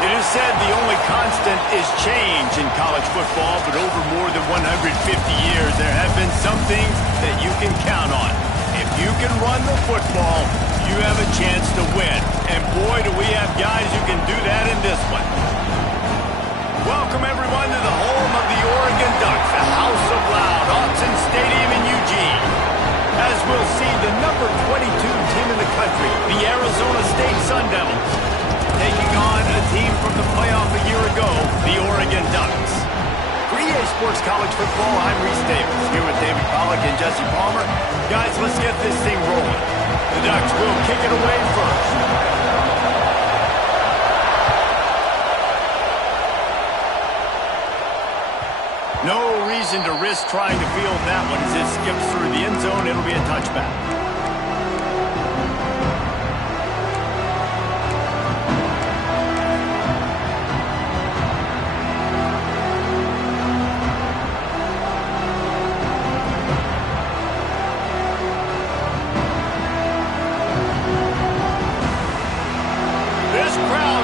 It is said the only constant is change in college football, but over more than 150 years, there have been some things that you can count on. If you can run the football, you have a chance to win. And boy, do we have guys who can do that in this one. Welcome, everyone, to the home of the Oregon Ducks, the House of Loud, Autzen Stadium in Eugene. As we'll see, the number 22 team in the country, the Arizona State Sun Devils, taking on a team from the playoff a year ago, the Oregon Ducks. For EA Sports College Football, I'm Reese Davis, here with David Pollack and Jesse Palmer. Guys, let's get this thing rolling. The Ducks will kick it away first. No reason to risk trying to field that one as it skips through the end zone. It'll be a touchback.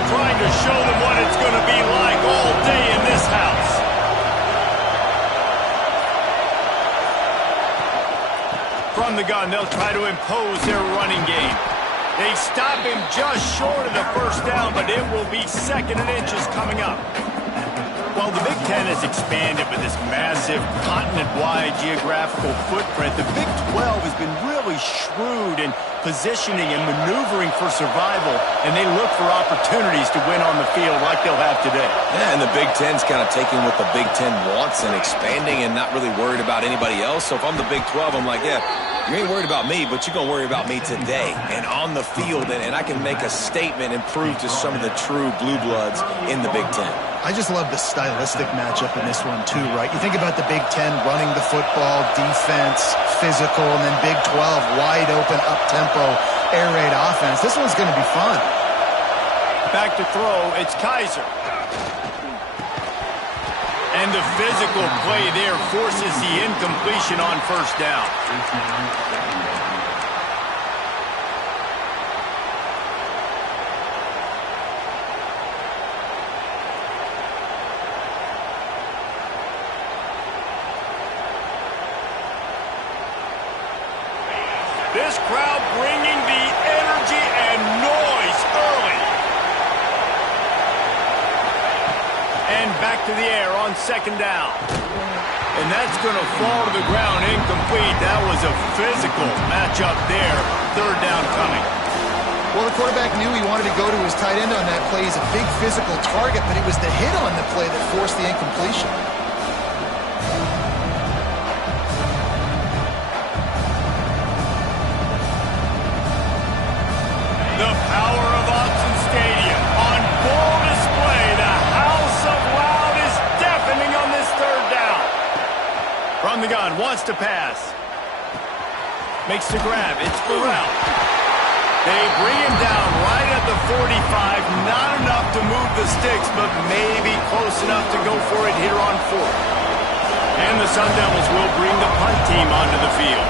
Trying to show them what it's going to be like all day in this house. From the gun, they'll try to impose their running game. They stop him just short of the first down, but it will be second and inches coming up. Well, the Big Ten has expanded with this massive continent-wide geographical footprint. The Big 12 has been really shrewd in positioning and maneuvering for survival, and they look for opportunities to win on the field like they'll have today. Yeah, and the Big Ten's kind of taking what the Big Ten wants and expanding and not really worried about anybody else. So if I'm the Big 12, I'm like, yeah, you ain't worried about me, but you're going to worry about me today and on the field, and I can make a statement and prove to some of the true blue bloods in the Big Ten. I just love the stylistic matchup in this one, too, right? You think about the Big Ten running the football, defense, physical, and then Big 12, wide open, up-tempo, air raid offense. This one's going to be fun. Back to throw, it's Kaiser. And the physical play there forces the incompletion on first down. This crowd bringing the energy and noise early. And back to the air on second down. And that's going to fall to the ground incomplete. That was a physical matchup there. Third down coming. Well, the quarterback knew he wanted to go to his tight end on that play. He's a big physical target, but it was the hit on the play that forced the incompletion. The power of Autzen Stadium on full display. The House of Loud is deafening on this third down. From the gun, wants to pass. Makes the grab. It's Burrell. They bring him down right at the 45. Not enough to move the sticks, but maybe close enough to go for it here on fourth. And the Sun Devils will bring the punt team onto the field.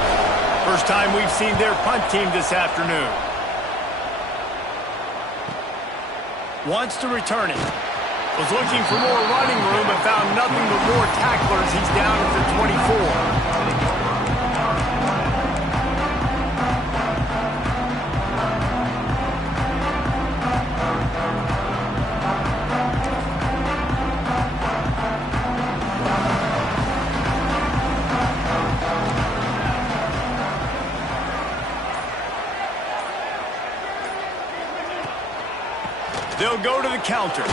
First time we've seen their punt team this afternoon. Wants to return it. Was looking for more running room, but found nothing but more tacklers. He's down at the 24. They'll go to the counter.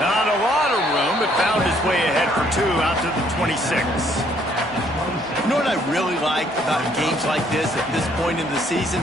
Not a lot of room, but found his way ahead for two out to the 26. You know what I really like about games like this at this point in the season?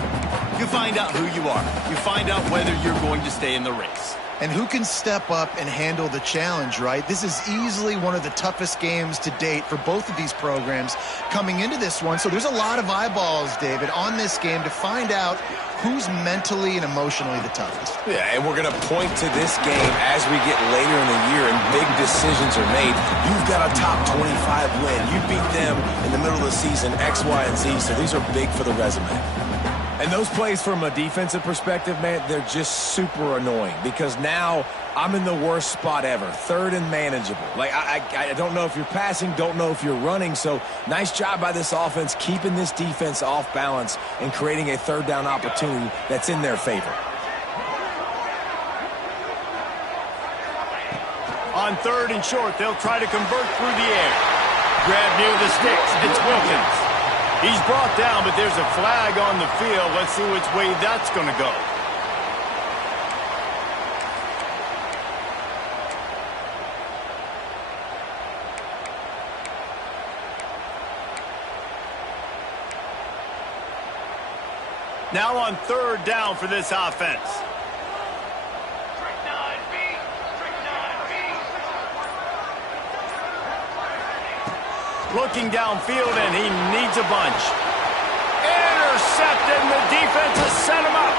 You find out who you are. You find out whether you're going to stay in the race. And who can step up and handle the challenge, right? This is easily one of the toughest games to date for both of these programs coming into this one. So there's a lot of eyeballs, David, on this game to find out who's mentally and emotionally the toughest. Yeah, and we're going to point to this game as we get later in the year and big decisions are made. You've got a top 25 win. You beat them in the middle of the season, X, Y, and Z. So these are big for the resume. And those plays from a defensive perspective, man, they're just super annoying because now I'm in the worst spot ever, third and manageable. Like, I don't know if you're passing, don't know if you're running, so nice job by this offense keeping this defense off balance and creating a third down opportunity that's in their favor. On 3rd and short, they'll try to convert through the air. Grab near the sticks. It's Wilkins. He's brought down, but there's a flag on the field. Let's see which way that's going to go. Now on 3rd down for this offense. Looking downfield, and he needs a bunch. Intercepted, and the defense has set him up.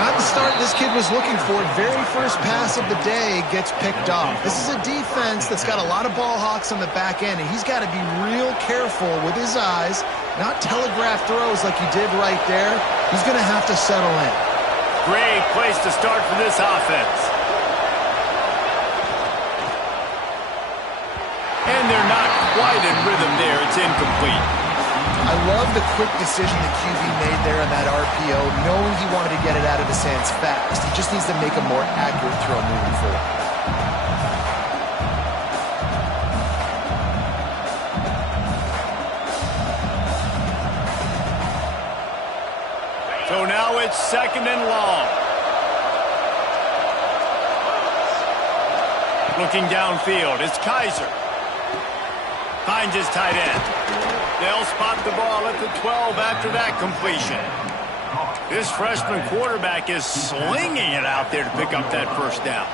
Not the start this kid was looking for. Very first pass of the day gets picked off. This is a defense that's got a lot of ball hawks on the back end, and he's got to be real careful with his eyes, not telegraph throws like he did right there. He's going to have to settle in. Great place to start for this offense. And they're not quite in rhythm there. It's incomplete. I love the quick decision the QB made there on that RPO, knowing he wanted to get it out of his hands fast. He just needs to make a more accurate throw moving forward. So now it's 2nd and long. Looking downfield, it's Kaiser. Finds his tight end. They'll spot the ball at the 12 after that completion. This freshman quarterback is slinging it out there to pick up that 1st down.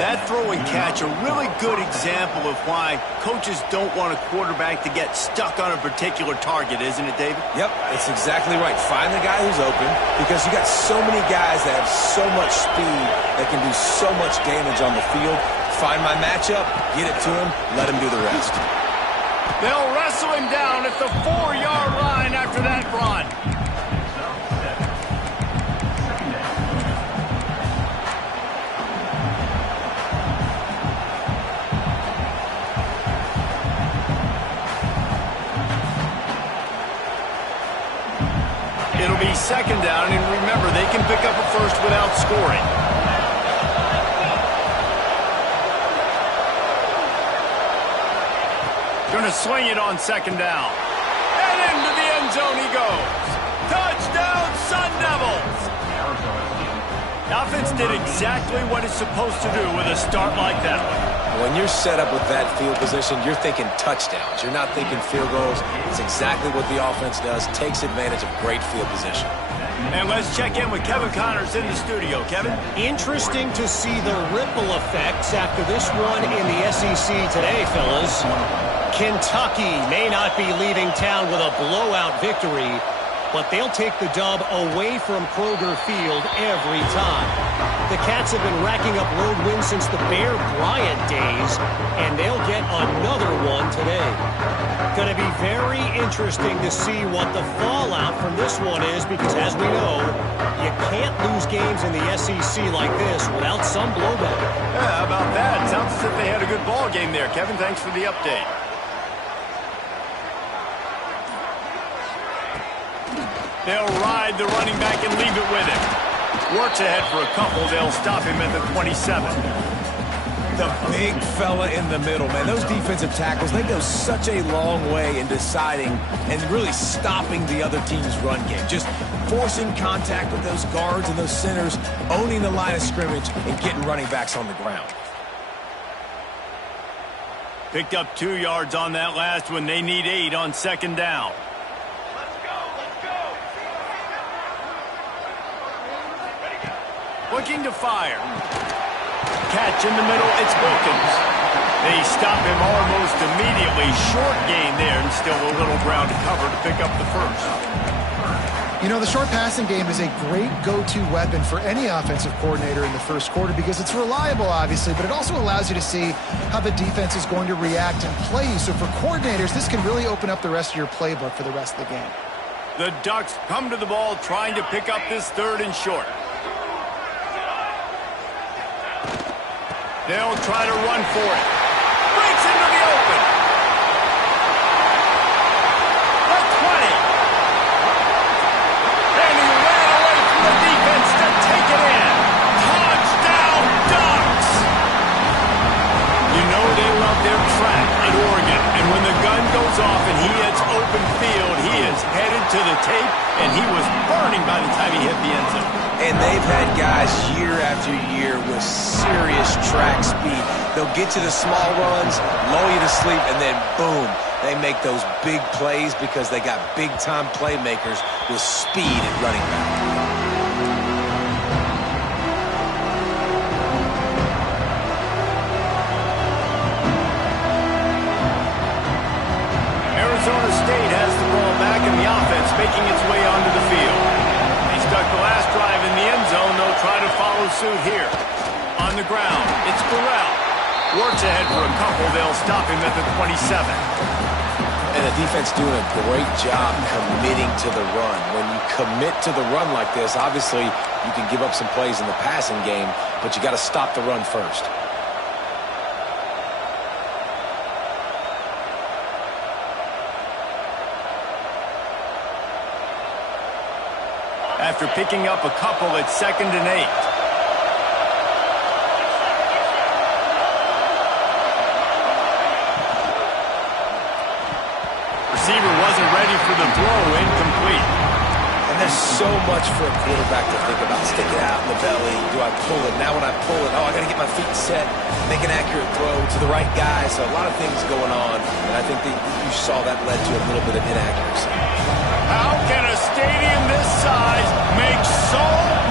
That throw and catch, a really good example of why coaches don't want a quarterback to get stuck on a particular target, isn't it, David? Yep, it's exactly right. Find the guy who's open because you got so many guys that have so much speed that can do so much damage on the field. Find my matchup, get it to him, let him do the rest. They'll wrestle him down at the 4-yard line after that run. It'll be 2nd down, and remember, they can pick up a first without scoring. Going to swing it on 2nd down. And into the end zone he goes. Touchdown, Sun Devils! The offense did exactly what it's supposed to do with a start like that one. When you're set up with that field position, you're thinking touchdowns. You're not thinking field goals. It's exactly what the offense does. Takes advantage of great field position. And let's check in with Kevin Connors in the studio. Kevin? Interesting to see the ripple effects after this one in the SEC today, fellas. Kentucky may not be leaving town with a blowout victory, but they'll take the dub away from Kroger Field every time. The Cats have been racking up road wins since the Bear Bryant days, and they'll get another one today. Going to be very interesting to see what the fallout from this one is, because as we know, you can't lose games in the SEC like this without some blowback. Yeah, how about that? Sounds as if they had a good ball game there. Kevin, thanks for the update. They'll ride the running back and leave it with him. Works ahead for a couple. They'll stop him at the 27. The big fella in the middle, man. Those defensive tackles, they go such a long way in deciding and really stopping the other team's run game. Just forcing contact with those guards and those centers, owning the line of scrimmage, and getting running backs on the ground. Picked up 2 yards on that last one. They need 8 on 2nd down. Looking to fire. Catch in the middle, it's Wilkins. They stop him almost immediately. Short gain there, and still a little ground to cover to pick up the 1st. You know, the short passing game is a great go-to weapon for any offensive coordinator in the first quarter because it's reliable, obviously, but it also allows you to see how the defense is going to react and play you. So for coordinators, this can really open up the rest of your playbook for the rest of the game. The Ducks come to the ball trying to pick up this 3rd and short. They'll try to run for it. Breaks into the open. The 20. And he ran away from the defense to take it in. Touchdown, Ducks! You know they love their track at Oregon. And when the gun goes off and he hits open field, he is headed to the tape, and he was burning by the time he hit the end zone. And they've had guys year after year with serious track speed. They'll get you the small runs, lull you to sleep, and then boom, they make those big plays because they got big-time playmakers with speed at running back. Arizona State has the ball back, and the offense making its way onto the field. They stuck the last drive in the end zone. They'll try to follow suit here. On the ground, it's Burrell. Works ahead for a couple. They'll stop him at the 27. And the defense doing a great job committing to the run. When you commit to the run like this, obviously you can give up some plays in the passing game, but you got to stop the run first. After picking up a couple, it's 2nd and 8. Receiver wasn't ready for the throw, incomplete. And there's so much for a quarterback to think about. Stick it out in the belly. Do I pull it? Now when I pull it, I got to get my feet set, make an accurate throw to the right guy. So a lot of things going on, and I think that you saw that led to a little bit of inaccuracy. How can a stadium this size make so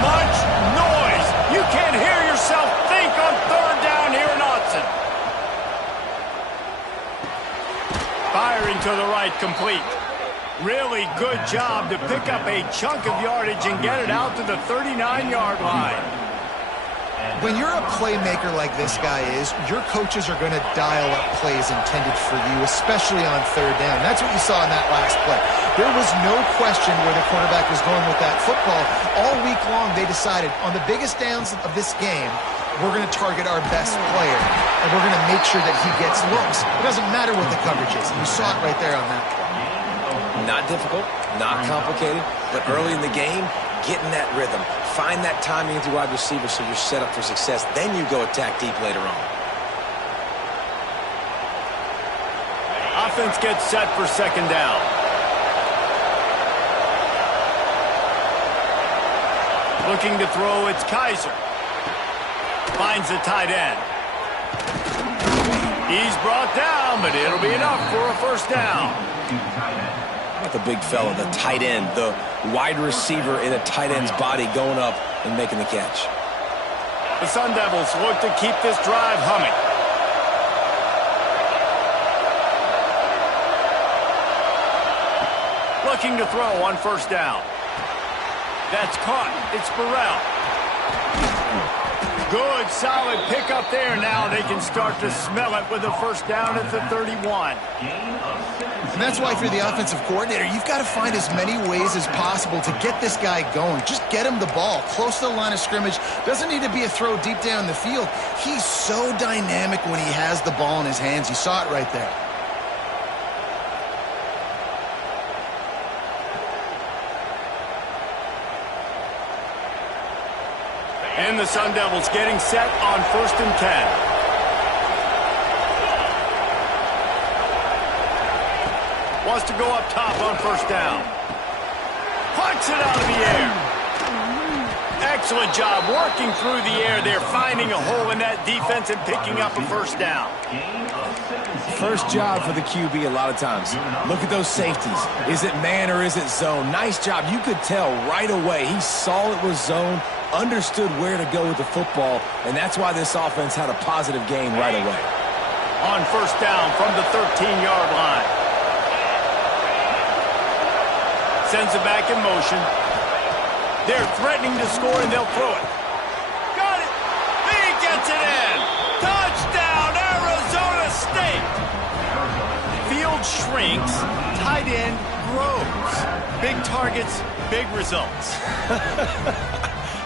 much noise? You can't hear yourself think on 3rd down here in Autzen. Firing to the right, complete. Really good job to pick up a chunk of yardage and get it out to the 39-yard line. When you're a playmaker like this guy is, your coaches are going to dial up plays intended for you, especially on 3rd down. That's what you saw in that last play. There was no question where the quarterback was going with that football. All week long, they decided on the biggest downs of this game, we're going to target our best player, and we're going to make sure that he gets looks. It doesn't matter what the coverage is. You saw it right there on that play. Not difficult, not complicated, but early in the game, get in that rhythm. Find that timing with your wide receiver so you're set up for success. Then you go attack deep later on. Offense gets set for 2nd down. Looking to throw, it's Kaiser. Finds the tight end. He's brought down, but it'll be enough for a 1st down. The big fella, the tight end, the wide receiver in a tight end's body going up and making the catch. The Sun Devils look to keep this drive humming. Looking to throw on 1st down. That's caught. It's Burrell. Good, solid pickup there. Now they can start to smell it with a 1st down at the 31. And that's why if you're the offensive coordinator, you've got to find as many ways as possible to get this guy going. Just get him the ball close to the line of scrimmage. Doesn't need to be a throw deep down the field. He's so dynamic when he has the ball in his hands. You saw it right there. And the Sun Devils getting set on 1st and 10. Wants to go up top on 1st down. Punts it out of the air. Excellent job working through the air there, finding a hole in that defense and picking up a 1st down. First job for the QB a lot of times. Look at those safeties. Is it man or is it zone? Nice job. You could tell right away. He saw it was zone, understood where to go with the football, and that's why this offense had a positive gain right away. On 1st down from the 13-yard line. Sends it back in motion. They're threatening to score, and they'll throw it. Got it. He gets it in. Touchdown, Arizona State. Field shrinks. Tight end grows. Big targets, big results.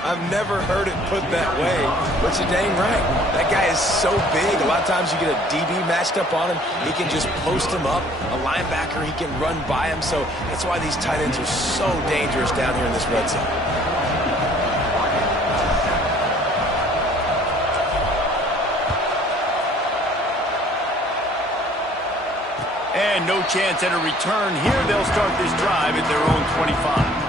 I've never heard it put that way, but you're dang right. That guy is so big. A lot of times you get a DB matched up on him. He can just post him up. A linebacker, he can run by him. So that's why these tight ends are so dangerous down here in this red zone. And no chance at a return here. They'll start this drive at their own 25.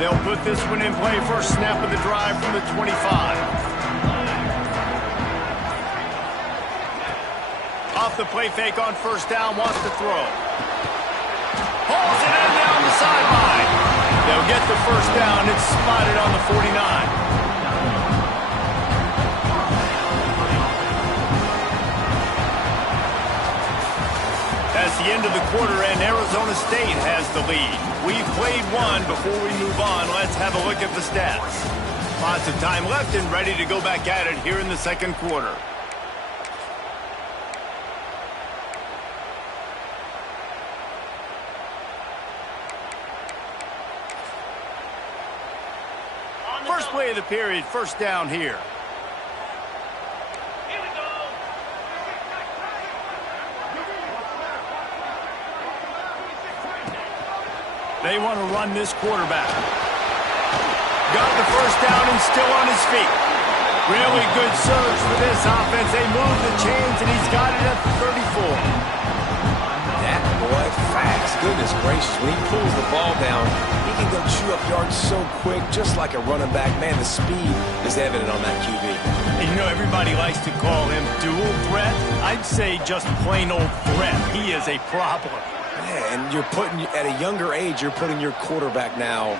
They'll put this one in play. First snap of the drive from the 25. Off the play fake on first down, wants to throw. Hauls it in down the sideline. They'll get the first down. It's spotted on the 49. That's the end of the quarter, and Arizona State has the lead. We've played one. Before we move on, let's have a look at the stats. Lots of time left and ready to go back at it here in the second quarter. First play of the period, first down here. They want to run this quarterback. Got the first down and still on his feet. Really good surge for this offense. They move the chains, and he's got it at the 34. That boy fast. Goodness gracious. When he pulls the ball down, he can go chew up yards so quick, just like a running back. Man, the speed is evident on that QB. And you know, everybody likes to call him dual threat. I'd say just plain old threat. He is a problem. Yeah, and you're putting, at a younger age, you're putting your quarterback now,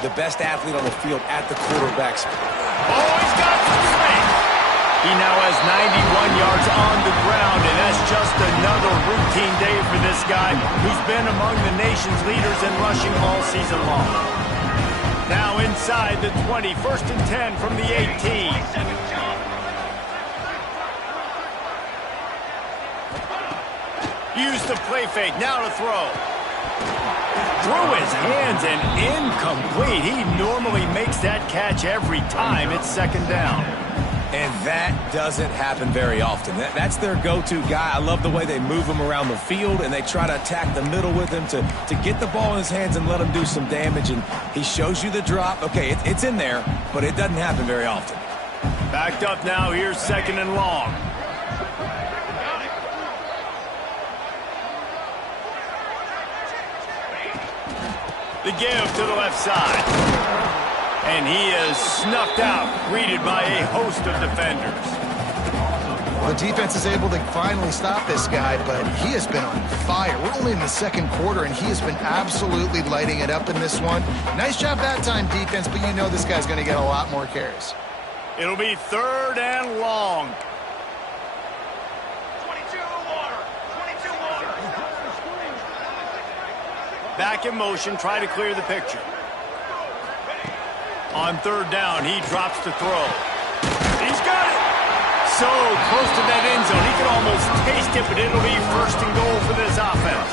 the best athlete on the field, at the quarterback's. Oh, he's got some space. He now has 91 yards on the ground, and that's just another routine day for this guy who's been among the nation's leaders in rushing all season long. Now inside the 20, first and 10 from the 18. Use the play fake, now to throw. Through his hands and incomplete. He normally makes that catch every time. It's second down. And that doesn't happen very often. That's their go-to guy. I love the way they move him around the field, and they try to attack the middle with him to get the ball in his hands and let him do some damage. And he shows you the drop. Okay, it's in there, but it doesn't happen very often. Backed up now. Here's second and long. The give to the left side. And he is snuffed out, greeted by a host of defenders. The defense is able to finally stop this guy, but he has been on fire. We're only in the second quarter, and he has been absolutely lighting it up in this one. Nice job that time, defense, but you know this guy's going to get a lot more carries. It'll be third and long. 22 water. Back in motion, try to clear the picture. On third down, he drops to throw. He's got it! So close to that end zone, he can almost taste it, but it'll be first and goal for this offense.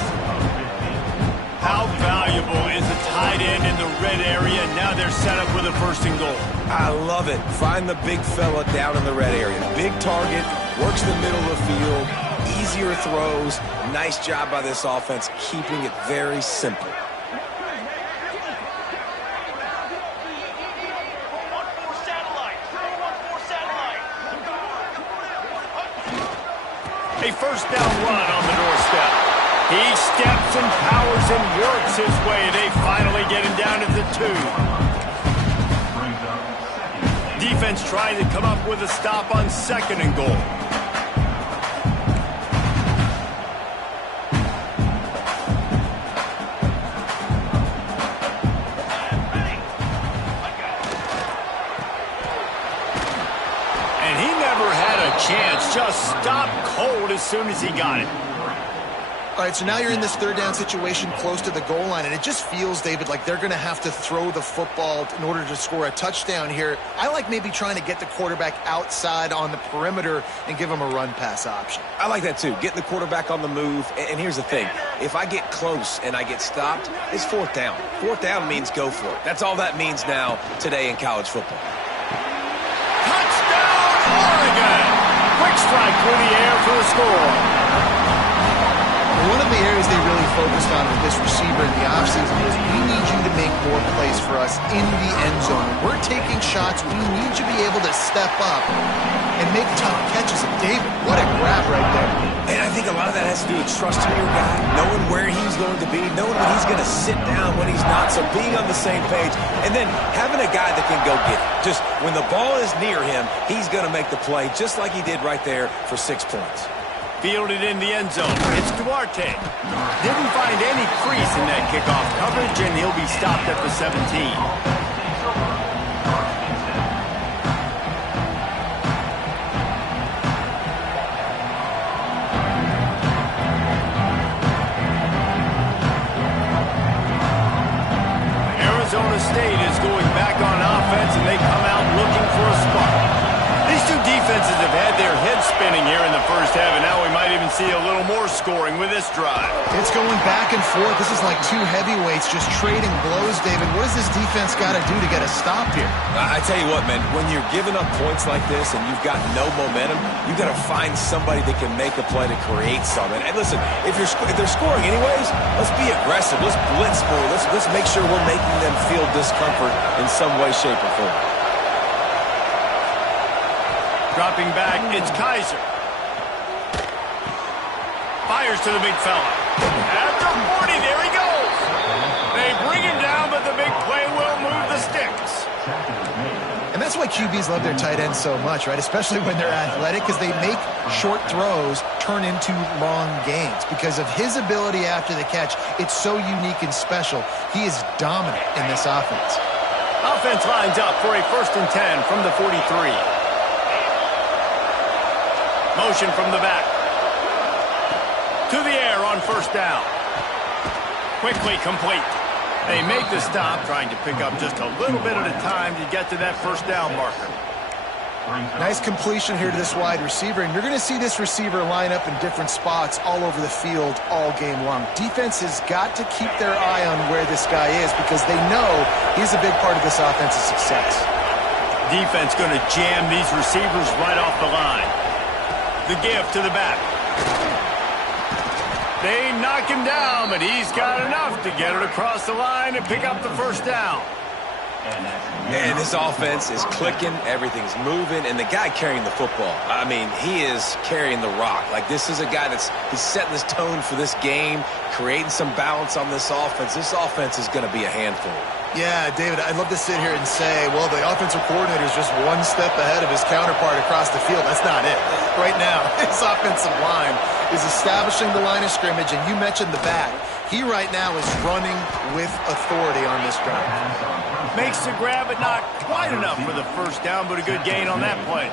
How valuable is a tight end in the red area? Now they're set up with a first and goal. I love it. Find the big fella down in the red area. Big target, works the middle of the field, easier throws. Nice job by this offense, keeping it very simple. A first down run on the doorstep. He steps and powers and works his way. They finally get him down at the 2. Defense trying to come up with a stop on second and goal. Chance just stopped cold as soon as he got it. All right, so now you're in this third down situation close to the goal line, and it just feels, David, like they're going to have to throw the football in order to score a touchdown here. I like maybe trying to get the quarterback outside on the perimeter and give him a run-pass option. I like that, too. Getting the quarterback on the move. And here's the thing. If I get close and I get stopped, it's fourth down. Fourth down means go for it. That's all that means now today in college football. Touchdown, Oregon! Quick strike through the air for the score. One of the areas they really focused on with this receiver in the offseason was we need you to make more plays for us in the end zone. We're taking shots. We need you to be able to step up and make tough catches. And David, what a grab right there. And I think a lot of that has to do with trusting your guy, knowing where he's going to be, knowing when he's going to sit down, when he's not, so being on the same page, and then having a guy that can go get it. Just when the ball is near him, he's going to make the play just like he did right there for 6 points. Fielded in the end zone. It's Duarte. Didn't find any crease in that kickoff coverage, and he'll be stopped at the 17. Arizona State is going back on offense, and they come out looking for a spark. These two defenses have had their heads spinning here in the first half, and now we might even see a little more scoring with this drive. It's going back and forth. This is like two heavyweights just trading blows, David. What does this defense got to do to get a stop here? I tell you what, man, when you're giving up points like this and you've got no momentum, you got to find somebody that can make a play to create something. And listen, if they're scoring anyways, let's be aggressive. Let's blitz more. Let's make sure we're making them feel discomfort in some way, shape, or form. Dropping back, it's Kaiser. Fires to the big fella. After 40, there he goes. They bring him down, but the big play will move the sticks. And that's why QBs love their tight ends so much, right? Especially when they're athletic, because they make short throws turn into long gains. Because of his ability after the catch, it's so unique and special. He is dominant in this offense. Offense lines up for a 1st and 10 from the 43. Motion from the back. To the air on 1st down. Quickly complete. They make the stop, trying to pick up just a little bit at a time to get to that 1st down marker. Nice completion here to this wide receiver, and you're going to see this receiver line up in different spots all over the field all game long. Defense has got to keep their eye on where this guy is because they know he's a big part of this offense's success. Defense going to jam these receivers right off the line. The give to the back. They knock him down, but he's got enough to get it across the line and pick up the 1st down. Man, this offense is clicking, everything's moving, and the guy carrying the football, I mean, he is carrying the rock. Like, this is a guy he's setting this tone for this game, creating some balance on this offense. This offense is going to be a handful. Yeah, David, I'd love to sit here and say, well, the offensive coordinator is just one step ahead of his counterpart across the field. That's not it. Right now, his offensive line is establishing the line of scrimmage, and you mentioned the back. He right now is running with authority on this drive. Makes the grab, but not quite enough for the 1st down, but a good gain on that play.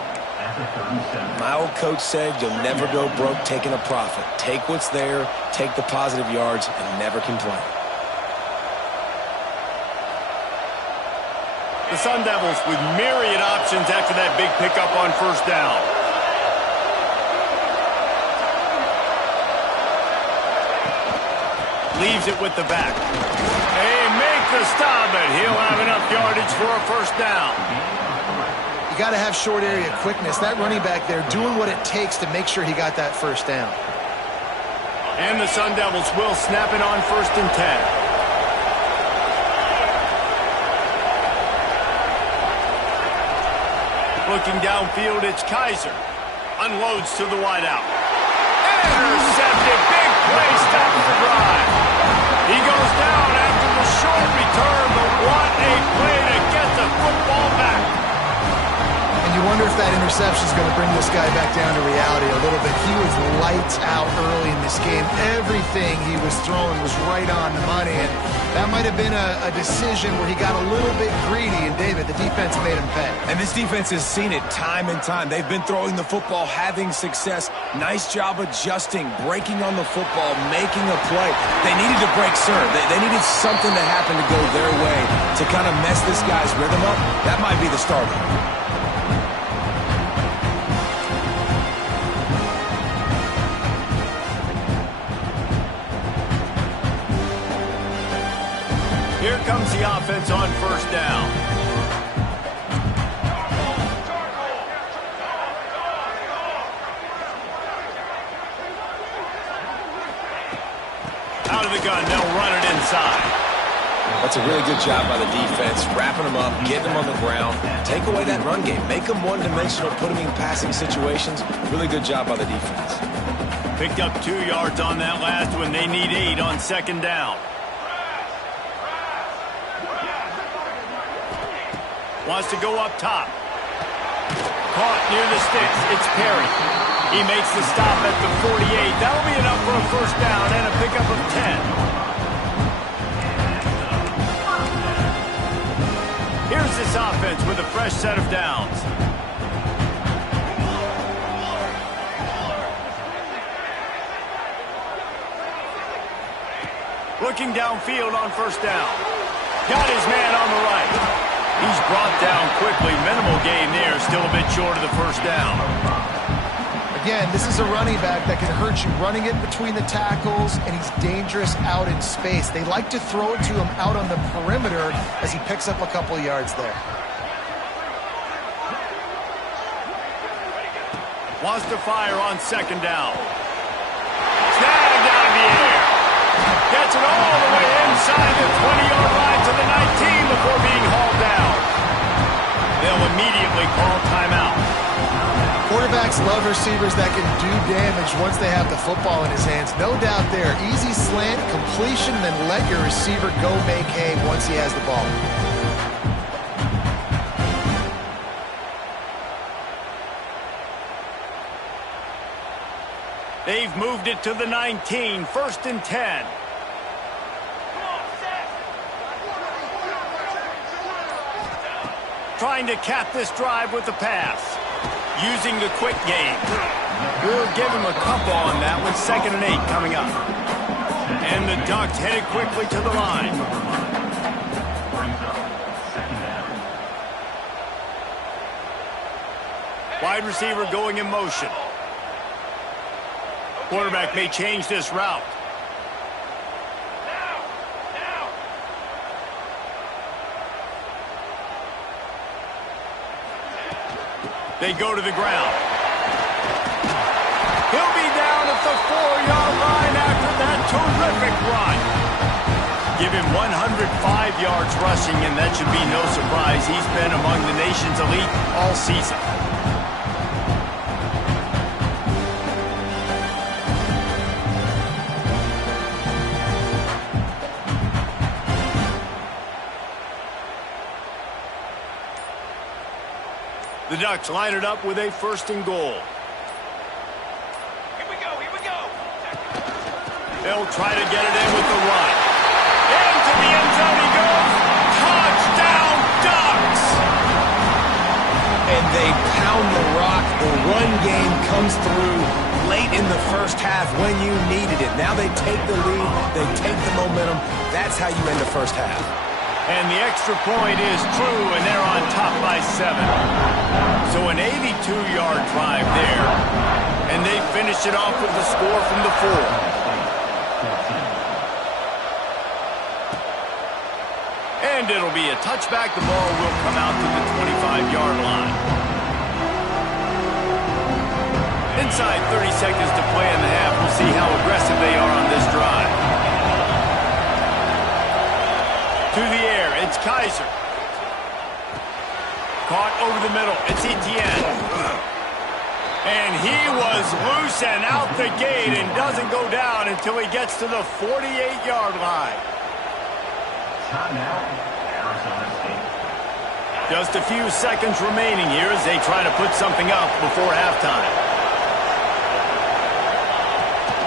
My old coach said you'll never go broke taking a profit. Take what's there, take the positive yards, and never complain. The Sun Devils with myriad options after that big pickup on 1st down. Leaves it with the back. They make the stop, but he'll have enough yardage for a 1st down. You got to have short area quickness. That running back there doing what it takes to make sure he got that 1st down. And the Sun Devils will snap it on 1st and 10. Looking downfield, it's Kaiser. Unloads to the wideout. Intercepted. Big play stops the drive. He goes down after the short return, but what a play to get the football back. And And you wonder if that interception is going to bring this guy back down to reality a little bit. He was lights out early in this game. Everything he was throwing was right on the money, and that might have been a decision where he got a little bit greedy, and David, the defense made him pay. And this defense has seen it time and time. They've been throwing the football, having success. Nice job adjusting, breaking on the football, making a play. They needed to break serve. They needed something to happen to go their way to kind of mess this guy's rhythm up. That might be the starter. Here comes the offense on first down. Out of the gun, they'll run it inside. That's a really good job by the defense, wrapping them up, getting them on the ground. Take away that run game. Make them one-dimensional, put them in passing situations. Really good job by the defense. Picked up 2 yards on that last one. They need 8 on second down. Wants to go up top. Caught near the sticks. It's Perry. He makes the stop at the 48. That'll be enough for a first down and a pickup of 10. Here's this offense with a fresh set of downs. Looking downfield on first down. Got his man on the right. He's brought down quickly. Minimal gain there. Still a bit short of the first down. Again, this is a running back that can hurt you running it between the tackles, and he's dangerous out in space. They like to throw it to him out on the perimeter as he picks up a couple of yards there. Wants to fire on second down. Snagged out of the air. Gets it all the way inside the 20-yard line to the 19 before being hauled down. They'll immediately call timeout. Quarterbacks love receivers that can do damage once they have the football in his hands. No doubt there. Easy slant, completion, then let your receiver go make hay once he has the ball. They've moved it to the 19, 1st and 10. Trying to cap this drive with the pass. Using the quick game. We'll give him a couple on that with 2nd and 8 coming up. And the Ducks headed quickly to the line. Wide receiver going in motion. Quarterback may change this route. They go to the ground. He'll be down at the 4-yard line after that terrific run. Give him 105 yards rushing, and that should be no surprise. He's been among the nation's elite all season. The Ducks line it up with a 1st and goal. Here we go, here we go. They'll try to get it in with the run. Into the end zone he goes. Touchdown, Ducks! And they pound the rock. The run game comes through late in the first half when you needed it. Now they take the lead. They take the momentum. That's how you end the first half. And the extra point is true, and they're on top by 7. So an 82-yard drive there. And they finish it off with the score from the 4. And it'll be a touchback. The ball will come out to the 25-yard line. Inside 30 seconds to play in the half. We'll see how aggressive they are on this drive. To the air, it's Kaiser. Caught over the middle, it's Etienne. And he was loose and out the gate and doesn't go down until he gets to the 48-yard line. Just a few seconds remaining here as they try to put something up before halftime.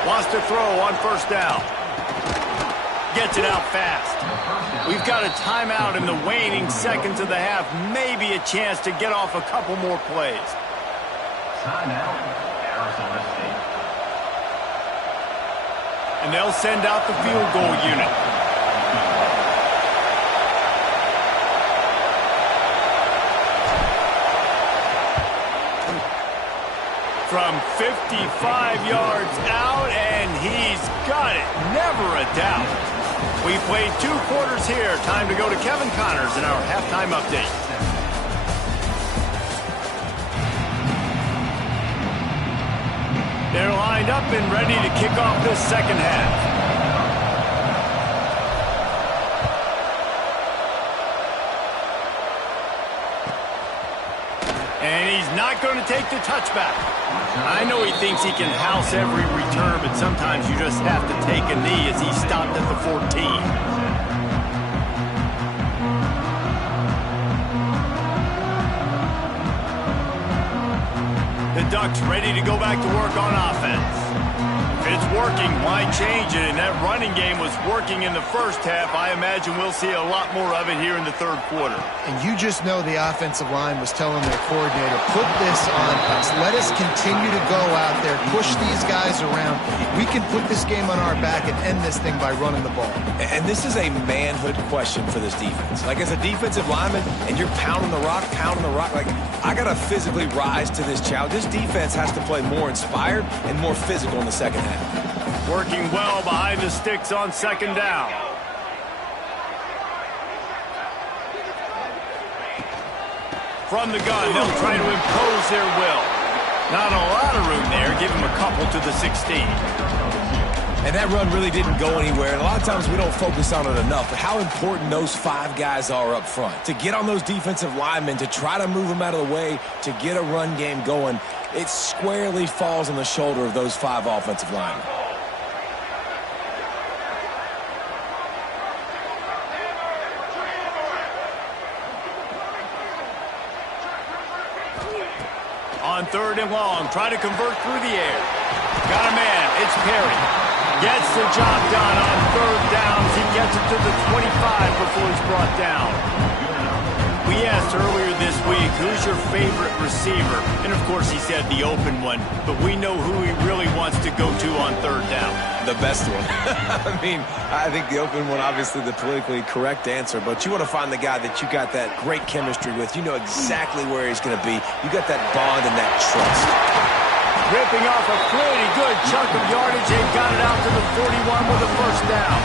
Wants to throw on first down. Gets it out fast. We've got a timeout in the waning seconds of the half. Maybe a chance to get off a couple more plays. Timeout, Arizona State. And they'll send out the field goal unit. From 55 yards out, and he's got it. Never a doubt. We played 2 quarters here. Time to go to Kevin Connors in our halftime update. They're lined up and ready to kick off this second half. And he's not going to take the touchback. I know he thinks he can house every return, but sometimes you just have to take a knee as he stopped at the 14. The Ducks ready to go back to work on offense. If it's working, why change it? And that running game was working in the first half. I imagine we'll see a lot more of it here in the third quarter. And you just know the offensive line was telling their coordinator, put this on us. Let us continue to go out there, push these guys around. We can put this game on our back and end this thing by running the ball. And this is a manhood question for this defense. Like, as a defensive lineman, and you're pounding the rock, like, I got to physically rise to this challenge. This defense has to play more inspired and more physical in the second half. Working well behind the sticks on second down. From the gun, they'll try to impose their will. Not a lot of room there. Give him a couple to the 16. And that run really didn't go anywhere. And a lot of times we don't focus on it enough. But how important those 5 guys are up front. To get on those defensive linemen, to try to move them out of the way, to get a run game going, it squarely falls on the shoulder of those 5 offensive linemen. On third and long, try to convert through the air. Got a man, it's Perry. Gets the job done on third downs. He gets it to the 25 before he's brought down. We asked earlier this week, who's your favorite receiver? And of course he said the open one, but we know who he really wants to go to on third down. The best one. I mean, I think the open one, obviously the politically correct answer, but you want to find the guy that you got that great chemistry with. You know exactly where he's going to be. You got that bond and that trust. Ripping off a pretty good chunk of yardage. They've got it out to the 41 with a first down.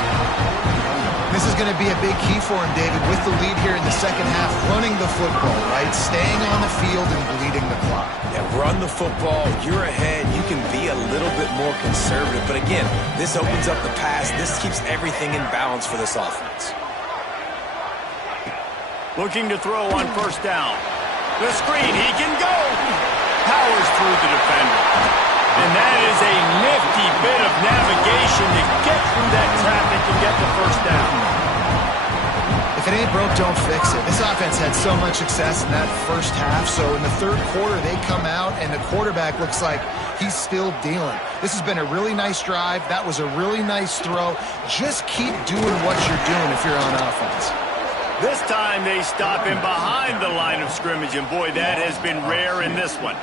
This is going to be a big key for him, David, with the lead here in the second half, running the football, right? Staying on the field and bleeding the clock. Yeah, run the football. You're ahead. You can be a little bit more conservative. But again, this opens up the pass. This keeps everything in balance for this offense. Looking to throw on first down. The screen, he can go. Powers through the defender. And that is a nifty bit of navigation to get through that traffic and get the first down. If it ain't broke, don't fix it. This offense had so much success in that first half, so in the third quarter they come out and the quarterback looks like he's still dealing. This has been a really nice drive. That was a really nice throw. Just keep doing what you're doing if you're on offense. This time they stop him behind the line of scrimmage, and boy, that has been rare in this one.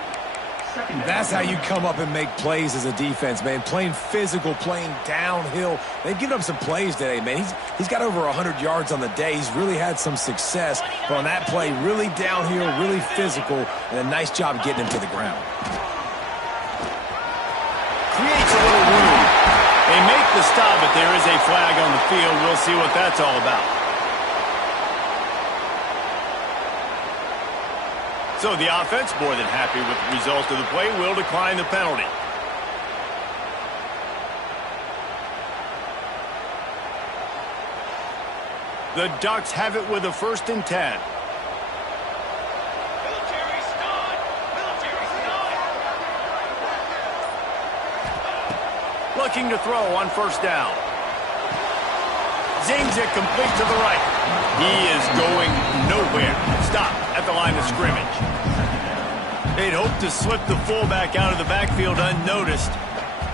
That's how you come up and make plays as a defense, man. Playing physical, playing downhill. They've given up some plays today, man. He's got over 100 yards on the day. He's really had some success. But on that play, really downhill, really physical, and a nice job getting him to the ground. Creates a little room. They make the stop, but there is a flag on the field. We'll see what that's all about. So the offense, more than happy with the result of the play, will decline the penalty. The Ducks have it with a 1st and 10. Looking to throw on first down. Zings it complete to the right. He is going nowhere. Stop at the line of scrimmage. They'd hoped to slip the fullback out of the backfield unnoticed.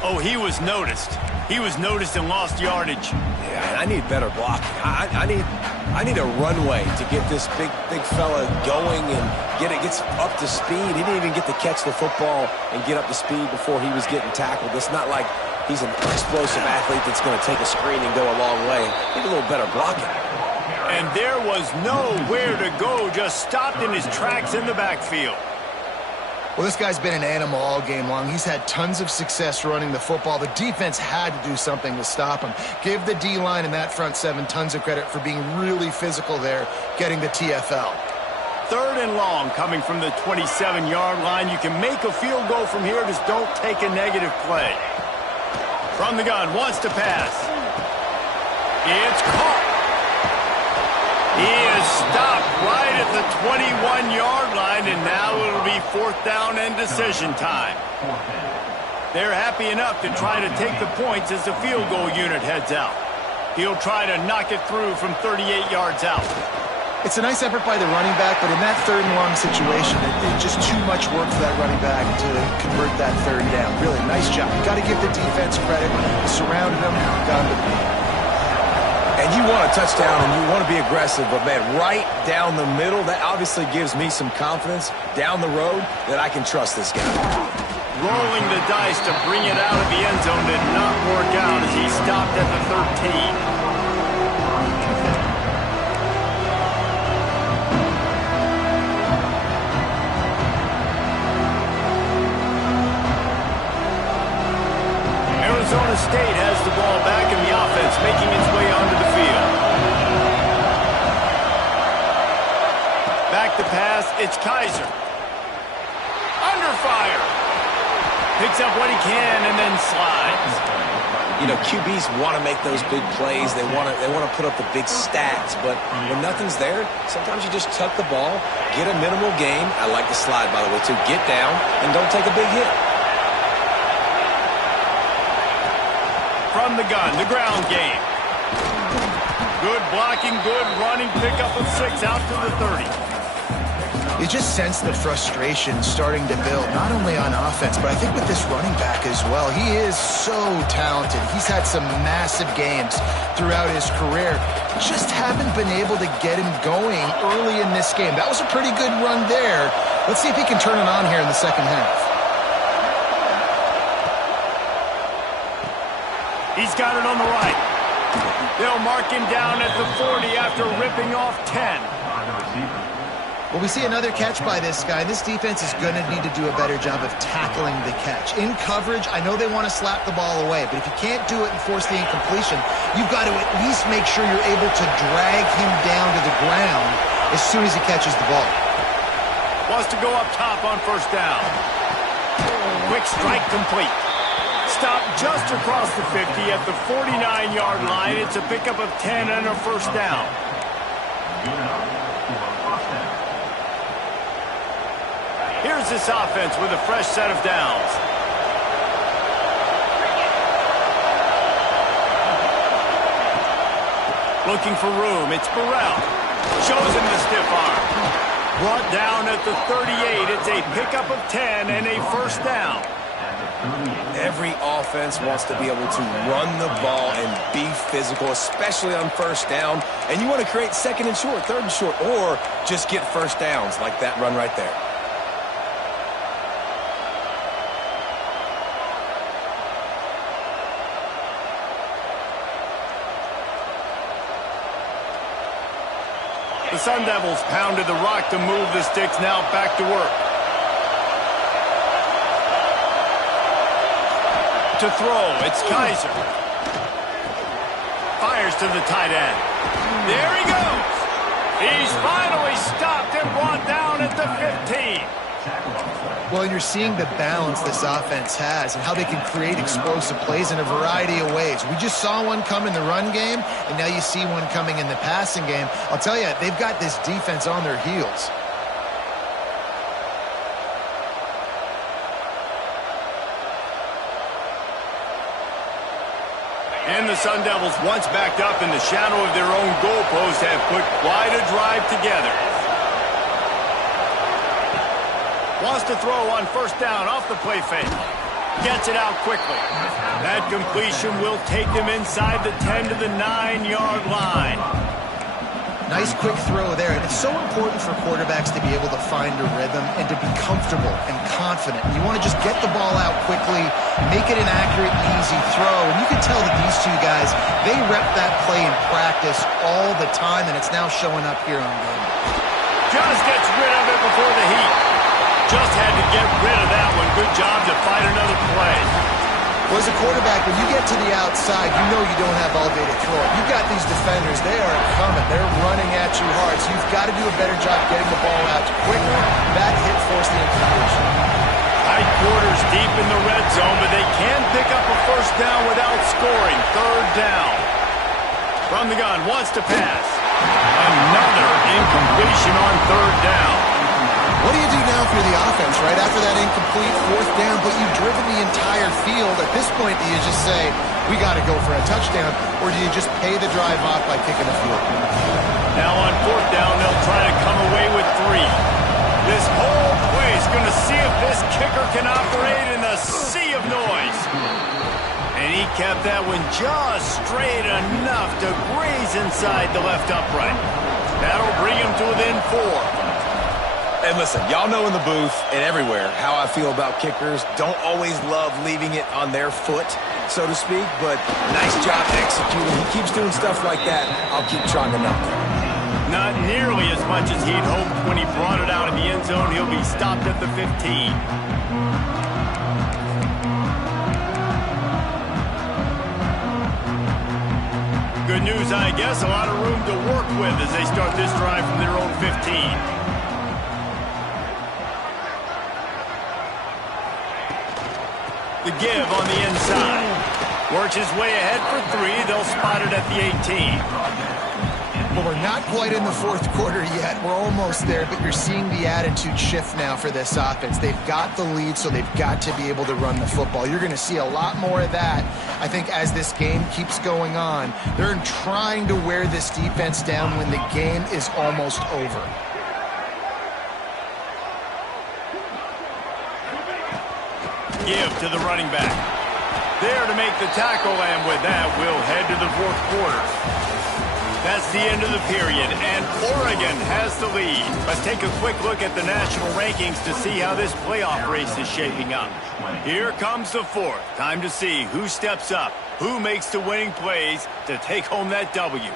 Oh, he was noticed. He was noticed and lost yardage. Yeah, I need better blocking. I need a runway to get this big fella going and gets up to speed. He didn't even get to catch the football and get up to speed before he was getting tackled. It's not like he's an explosive athlete that's going to take a screen and go a long way. Need a little better blocking. And there was nowhere to go, just stopped in his tracks in the backfield. Well, this guy's been an animal all game long. He's had tons of success running the football. The defense had to do something to stop him. Give the D-line and that front seven tons of credit for being really physical there, getting the TFL. 3rd and long coming from the 27-yard line. You can make a field goal from here, just don't take a negative play. From the gun, wants to pass. It's caught. He is stopped right at the 21-yard line, and now it'll be 4th down and decision time. They're happy enough to try to take the points as the field goal unit heads out. He'll try to knock it through from 38 yards out. It's a nice effort by the running back, but in that 3rd and long situation, it's just too much work for that running back to convert that 3rd down. Really, nice job. Got to give the defense credit. Surrounded him, got him to the field. And you want a touchdown and you want to be aggressive, but, man, right down the middle, that obviously gives me some confidence down the road that I can trust this guy. Rolling the dice to bring it out of the end zone did not work out as he stopped at the 13. Arizona State has the ball back in the offense, making its way onto the field. Back to pass, it's Kaiser. Under fire. Picks up what he can and then slides. You know, QBs want to make those big plays. They want to put up the big stats. But when nothing's there, sometimes you just tuck the ball, get a minimal gain. I like the slide, by the way, too. Get down and don't take a big hit. From the gun, the ground game. Good blocking, good running, pickup of 6 out to the 30. You just sense the frustration starting to build, not only on offense, but I think with this running back as well. He is so talented. He's had some massive games throughout his career. Just haven't been able to get him going early in this game. That was a pretty good run there. Let's see if he can turn it on here in the second half. He's got it on the right. They'll mark him down at the 40 after ripping off 10. Well, we see another catch by this guy. This defense is going to need to do a better job of tackling the catch. In coverage, I know they want to slap the ball away, but if you can't do it and force the incompletion, you've got to at least make sure you're able to drag him down to the ground as soon as he catches the ball. Wants to go up top on 1st down. Quick strike complete. Stop just across the 50 at the 49-yard line. It's a pickup of 10 and a 1st down. Here's this offense with a fresh set of downs. Looking for room. It's Burrell. Shows him the stiff arm. Brought down at the 38. It's a pickup of 10 and a 1st down. Every offense wants to be able to run the ball and be physical, especially on 1st down. And you want to create 2nd and short, 3rd and short, or just get 1st downs like that run right there. The Sun Devils pounded the rock to move the sticks, now back to work. To throw, it's Kaiser. Fires to the tight end. There he goes. He's finally stopped and brought down at the 15. Well, and you're seeing the balance this offense has and how they can create explosive plays in a variety of ways. We just saw one come in the run game, and now you see one coming in the passing game. I'll tell you, they've got this defense on their heels. And the Sun Devils, once backed up in the shadow of their own goalpost, have put quite a drive together. Wants to throw on first down off the play fake. Gets it out quickly. That completion will take them inside the 10 to the 9-yard line. Nice quick throw there, and it's so important for quarterbacks to be able to find a rhythm and to be comfortable and confident. You want to just get the ball out quickly, make it an accurate and easy throw, and you can tell that these two guys, they rep that play in practice all the time, and it's now showing up here on game. Just gets rid of it before the heat. Just had to get rid of that one. Good job to find another play. Well, as a quarterback, when you get to the outside, you know you don't have all day to throw it. You've got these defenders. They are coming. They're running at you hard. So you've got to do a better job getting the ball out quicker. That hit forced the incompletion. Tight quarters deep in the red zone, but they can pick up a first down without scoring. Third down. From the gun, wants to pass. Another incompletion on third down. What do you do now for the offense, right? After that incomplete fourth down, but you've driven the entire field. At this point, do you just say, we got to go for a touchdown, or do you just pay the drive off by kicking a field goal? Now on fourth down, they'll try to come away with 3. This whole play is going to see if this kicker can operate in the sea of noise. And he kept that one just straight enough to graze inside the left upright. That'll bring him to within 4. And listen, y'all know in the booth and everywhere how I feel about kickers. Don't always love leaving it on their foot, so to speak, but nice job executing. He keeps doing stuff like that. I'll keep trying to knock him. Not nearly as much as he'd hoped when he brought it out of the end zone. He'll be stopped at the 15. Good news, I guess. A lot of room to work with as they start this drive from their own 15. The give on the inside. Works his way ahead for 3. They'll spot it at the 18. Well, we're not quite in the fourth quarter yet. We're almost there, but you're seeing the attitude shift now for this offense. They've got the lead, so they've got to be able to run the football. You're going to see a lot more of that, I think, as this game keeps going on. They're trying to wear this defense down when the game is almost over. Give to the running back. There to make the tackle, and with that, we'll head to the fourth quarter. That's the end of the period, and Oregon has the lead. Let's take a quick look at the national rankings to see how this playoff race is shaping up. Here comes the fourth. Time to see who steps up, who makes the winning plays to take home that W.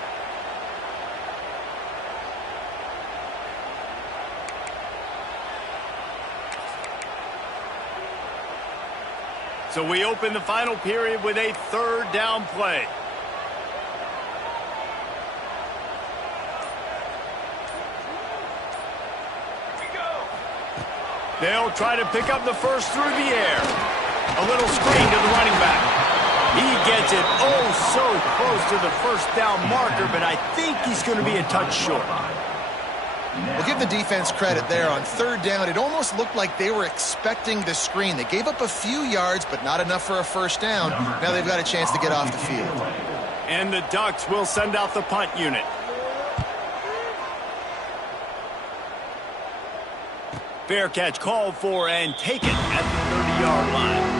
So we open the final period with a third down play. They'll try to pick up the first through the air. A little screen to the running back. He gets it oh so close to the first down marker, but I think he's going to be a touch short. We'll give the defense credit there. On third down, it almost looked like they were expecting the screen. They gave up a few yards, but not enough for a first down. Now they've got a chance to get off the field. And the Ducks will send out the punt unit. Fair catch called for and taken at the 30-yard line.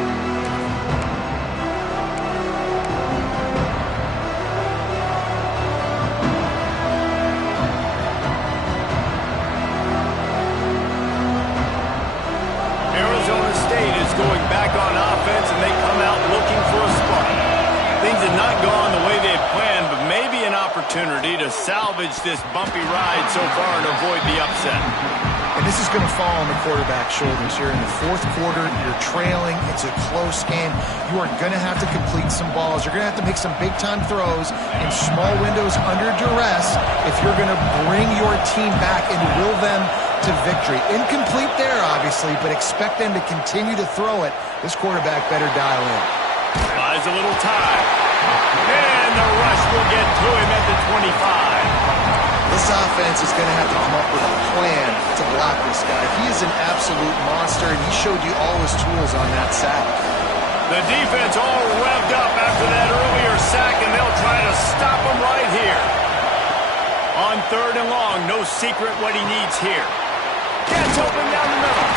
Going back on offense, and they come out looking for a spark. Things have not gone the way they had planned, but maybe an opportunity to salvage this bumpy ride so far and avoid the upset. And this is going to fall on the quarterback's shoulders here in the fourth quarter. You're trailing. It's a close game. You are going to have to complete some balls. You're going to have to make some big-time throws in small windows under duress if you're going to bring your team back and will them to victory. Incomplete there, obviously, but expect them to continue to throw it. This quarterback better dial in. Buys a little time. And the rush will get to him at the 25. This offense is going to have to come up with a plan to block this guy. He is an absolute monster, and he showed you all his tools on that sack. The defense all revved up after that earlier sack. stop him right here. On 3rd and long, no secret what he needs here. Gets open down the middle.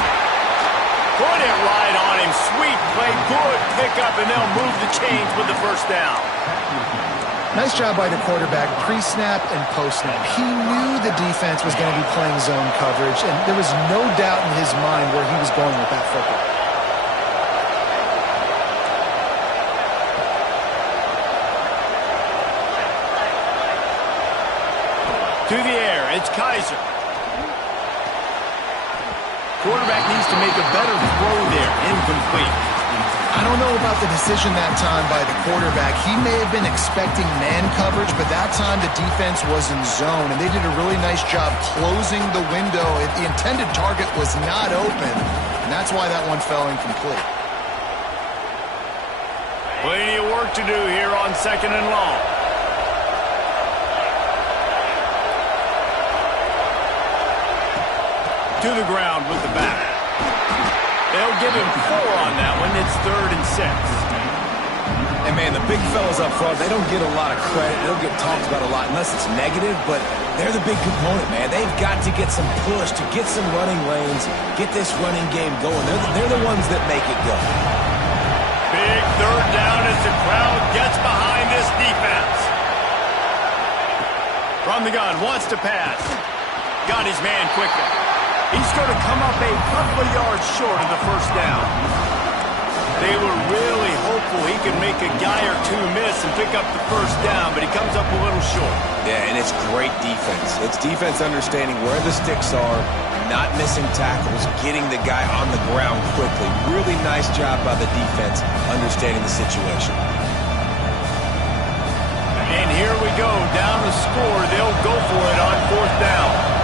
Put it right on him. Sweet play, good pickup, and they'll move the chains with the first down. Nice job by the quarterback, pre-snap and post-snap. He knew the defense was going to be playing zone coverage, and there was no doubt in his mind where he was going with that football. To the air, it's Kaiser. Quarterback needs to make a better throw there. Incomplete. I don't know about the decision that time by the quarterback. He may have been expecting man coverage, but that time the defense was in zone, and they did a really nice job closing the window. The intended target was not open, and that's why that one fell incomplete. Plenty of work to do here on 2nd and long. To the ground with the back. They'll give him 4 on that one. It's 3rd and 6. And, man, the big fellas up front, they don't get a lot of credit. They don't get talked about a lot unless it's negative, but they're the big component, man. They've got to get some push, to get some running lanes, get this running game going. They're the ones that make it go. Big 3rd down as the crowd gets behind this defense. From the gun, wants to pass. Got his man quickly. He's going to come up a couple of yards short of the first down. They were really hopeful he could make a guy or two miss and pick up the first down, but he comes up a little short. Yeah, and it's great defense. It's defense understanding where the sticks are, not missing tackles, getting the guy on the ground quickly. Really nice job by the defense understanding the situation. And here we go, down the score. They'll go for it on 4th down.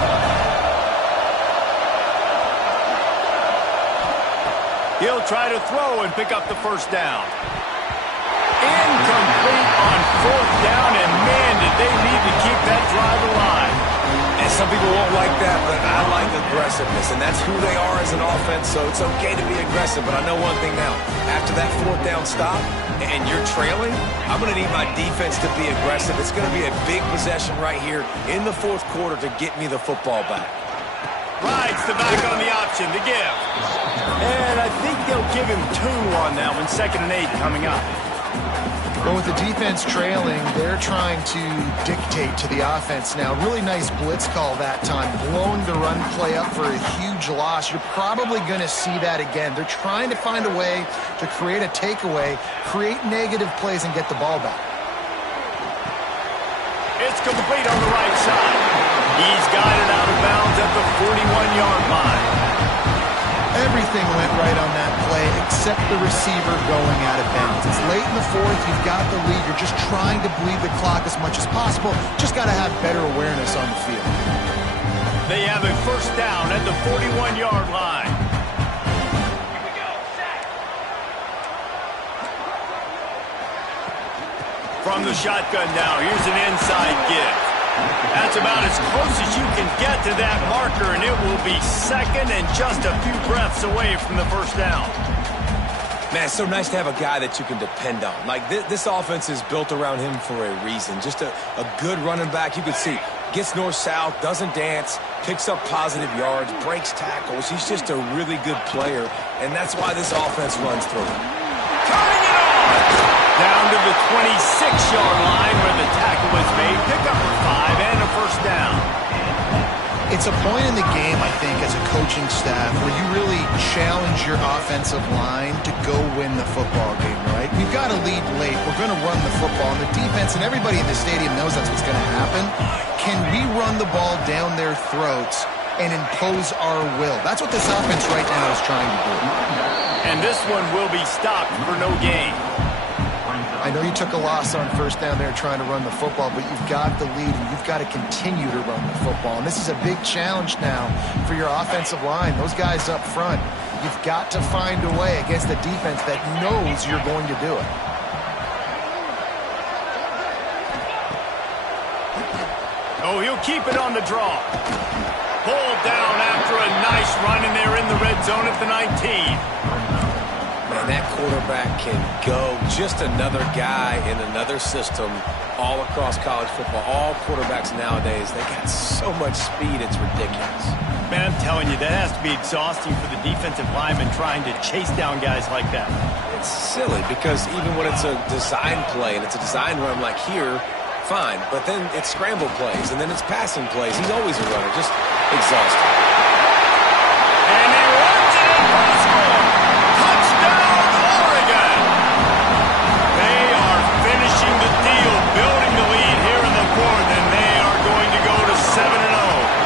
He'll try to throw and pick up the first down. Incomplete on 4th down, and man, did they need to keep that drive alive. And some people won't like that, but I like aggressiveness, and that's who they are as an offense, so it's okay to be aggressive. But I know one thing now. After that 4th down stop, and you're trailing, I'm going to need my defense to be aggressive. It's going to be a big possession right here in the 4th quarter to get me the football back. Rides the back on the option to give. And I think they'll give him 2 on that one. 2nd and 8 coming up. But with the defense trailing, they're trying to dictate to the offense now. Really nice blitz call that time, blowing the run play up for a huge loss. You're probably going to see that again. They're trying to find a way to create a takeaway, create negative plays, and get the ball back. It's complete on the right side. He's got it out of bounds at the 41-yard line. Everything went right on that play except the receiver going out of bounds. It's late in the 4th. You've got the lead. You're just trying to bleed the clock as much as possible. Just got to have better awareness on the field. They have a first down at the 41-yard line. From the shotgun now, here's an inside give. That's about as close as you can get to that marker, and it will be 2nd and just a few breaths away from the first down. Man, it's so nice to have a guy that you can depend on. Like, this offense is built around him for a reason. Just a good running back. You can see, gets north-south, doesn't dance, picks up positive yards, breaks tackles. He's just a really good player, and that's why this offense runs through him. Coming it on! Down to the 26-yard line where the tackle was made. Pick up a 5 and a first down. It's a point in the game, I think, as a coaching staff where you really challenge your offensive line to go win the football game, right? We've got to lead late. We're going to run the football. And the defense and everybody in the stadium knows that's what's going to happen. Can we run the ball down their throats and impose our will? That's what this offense right now is trying to do. And this one will be stopped for no gain. I know you took a loss on first down there trying to run the football, but you've got the lead, and you've got to continue to run the football. And this is a big challenge now for your offensive line. Those guys up front, you've got to find a way against a defense that knows you're going to do it. Oh, he'll keep it on the draw. Pulled down after a nice run, and they're in the red zone at the 19. that quarterback can go. Just another guy in another system all across college football. All quarterbacks nowadays, they got so much speed, it's ridiculous. Man, I'm telling you, that has to be exhausting for the defensive lineman trying to chase down guys like that. It's silly because even when it's a design play and it's a design run like here, fine. But then it's scramble plays and then it's passing plays. He's always a runner, just exhausting. And he runs it in for a score. Touchdown, Oregon. They are finishing the deal, building the lead here in the fourth, and they are going to go to 7-0.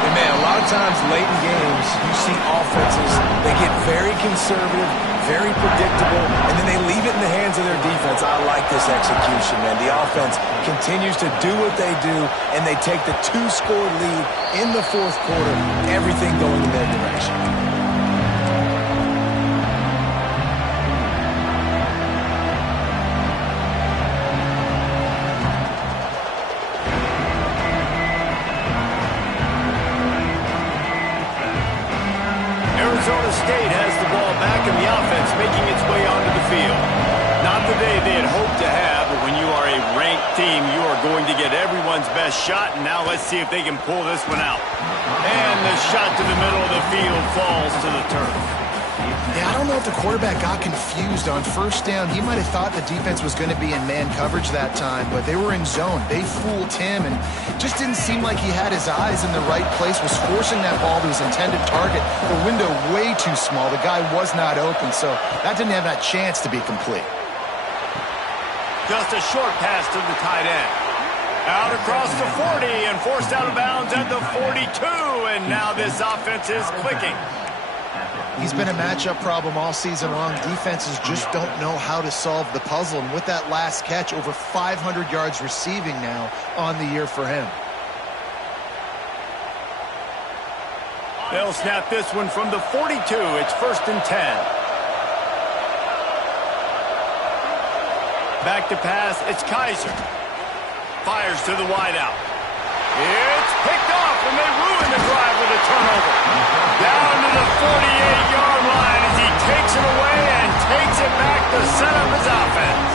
And man, a lot of times late in games, you see offenses, they get very conservative, very predictable, and then they leave it in the hands of their defense. I like this execution, man. The offense continues to do what they do, and they take the 2-score lead in the fourth quarter, everything going in their direction. Arizona State has the ball back in the offense, making its way onto the field. Not the day they had hoped to have, but when you are a ranked team, you are going to get everyone's best shot, and now let's see if they can pull this one out. And the shot to the middle of the field falls to the turf. Yeah, I don't know if the quarterback got confused on first down. He might have thought the defense was going to be in man coverage that time, but they were in zone. They fooled him, and just didn't seem like he had his eyes in the right place, was forcing that ball to his intended target. The window way too small. The guy was not open, so that didn't have that chance to be complete. Just a short pass to the tight end. Out across the 40 and forced out of bounds at the 42, and now this offense is clicking. He's been a matchup problem all season long. Defenses just don't know how to solve the puzzle. And with that last catch, over 500 yards receiving now on the year for him. They'll snap this one from the 42. It's 1st and 10. Back to pass. It's Kaiser. Fires to the wideout. It's picked off, and they ruin the drive with a turnover. Down to the 48-yard line as he takes it away and takes it back to set up his offense.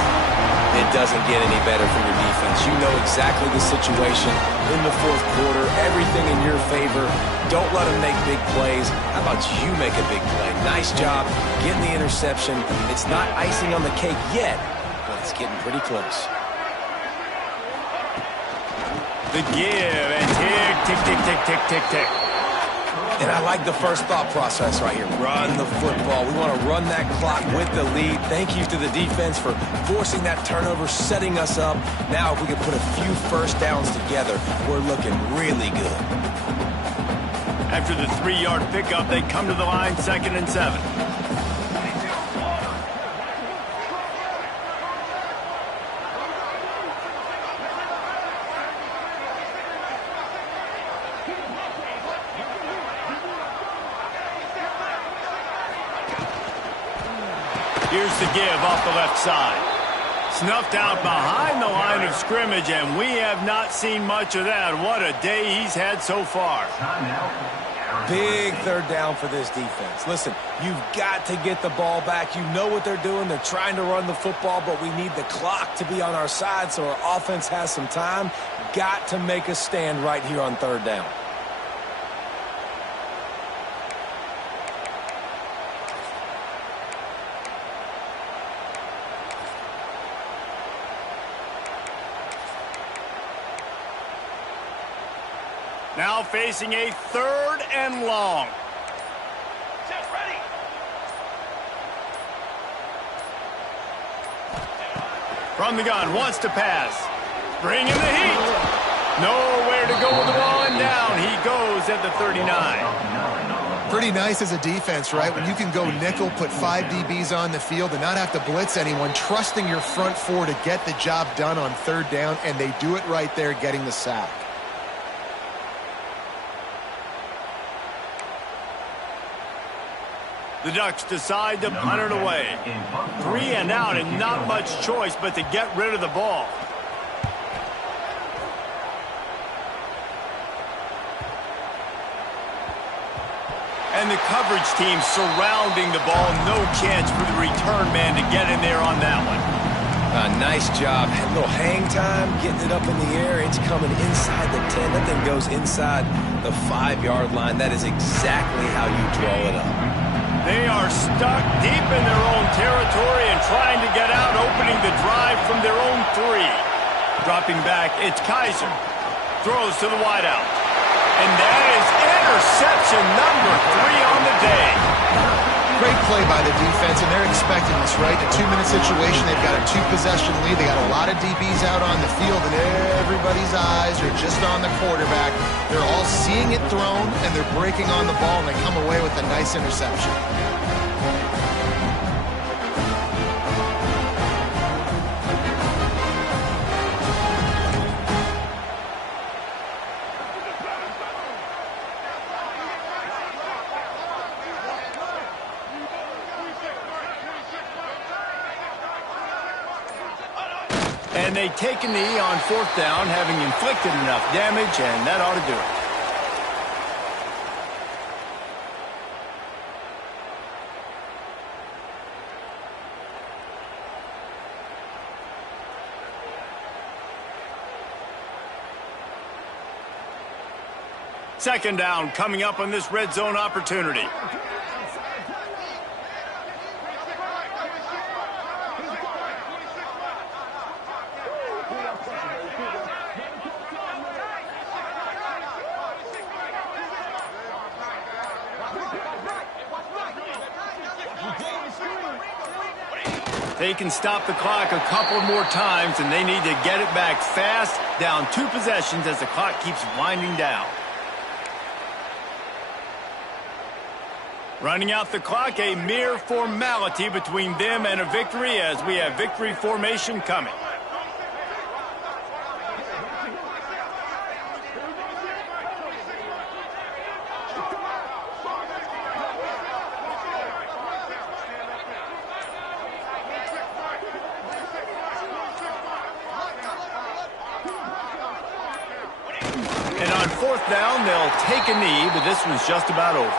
It doesn't get any better for your defense. You know exactly the situation in the fourth quarter. Everything in your favor. Don't let them make big plays. How about you make a big play? Nice job getting the interception. It's not icing on the cake yet, but it's getting pretty close. The give and tick, tick, tick, tick, tick, tick, tick. And I like the first thought process right here. Run the football. We want to run that clock with the lead. Thank you to the defense for forcing that turnover, setting us up. Now if we can put a few first downs together, we're looking really good. After the 3-yard pickup, they come to the line 2nd and 7. Here's the give off the left side. Snuffed out behind the line of scrimmage, and we have not seen much of that. What a day he's had so far. Big third down for this defense. Listen, you've got to get the ball back. You know what they're doing. They're trying to run the football, but we need the clock to be on our side so our offense has some time. Got to make a stand right here on 3rd down. Now facing a 3rd and long. Set ready. From the gun, wants to pass. Bring in the heat. Nowhere to go with the ball, and down he goes at the 39. Pretty nice as a defense, right? When you can go nickel, put 5 DBs on the field and not have to blitz anyone, trusting your front 4 to get the job done on 3rd down, and they do it right there, getting the sack. The Ducks decide to punt it away. 3 and out, and not much choice but to get rid of the ball. And the coverage team surrounding the ball. No chance for the return man to get in there on that one. Nice job. A little hang time, getting it up in the air. It's coming inside the 10. That thing goes inside the 5-yard line. That is exactly how you draw it up. They are stuck deep in their own territory and trying to get out, opening the drive from their own 3. Dropping back, it's Kaiser. Throws to the wideout. And that is interception number 3 on the day. Great play by the defense, and they're expecting this, right? A 2-minute situation. They've got a 2-possession lead. They got a lot of DBs out on the field, and everybody's eyes are just on the quarterback. They're all seeing it thrown, and they're breaking on the ball, and they come away with a nice interception. And they take a knee on 4th down, having inflicted enough damage, and that ought to do it. 2nd down coming up on this red zone opportunity. They can stop the clock a couple more times, and they need to get it back fast, down 2 possessions as the clock keeps winding down. Running out the clock, a mere formality between them and a victory as we have victory formation coming. And on 4th down, they'll take a knee, but this one's just about over.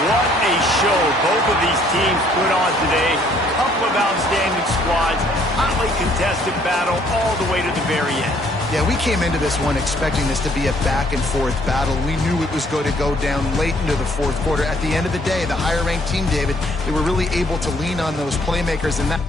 What a show both of these teams put on today. A couple of outstanding squads, hotly contested battle all the way to the very end. Yeah, we came into this one expecting this to be a back-and-forth battle. We knew it was going to go down late into the 4th quarter. At the end of the day, the higher-ranked team, David, they were really able to lean on those playmakers, and that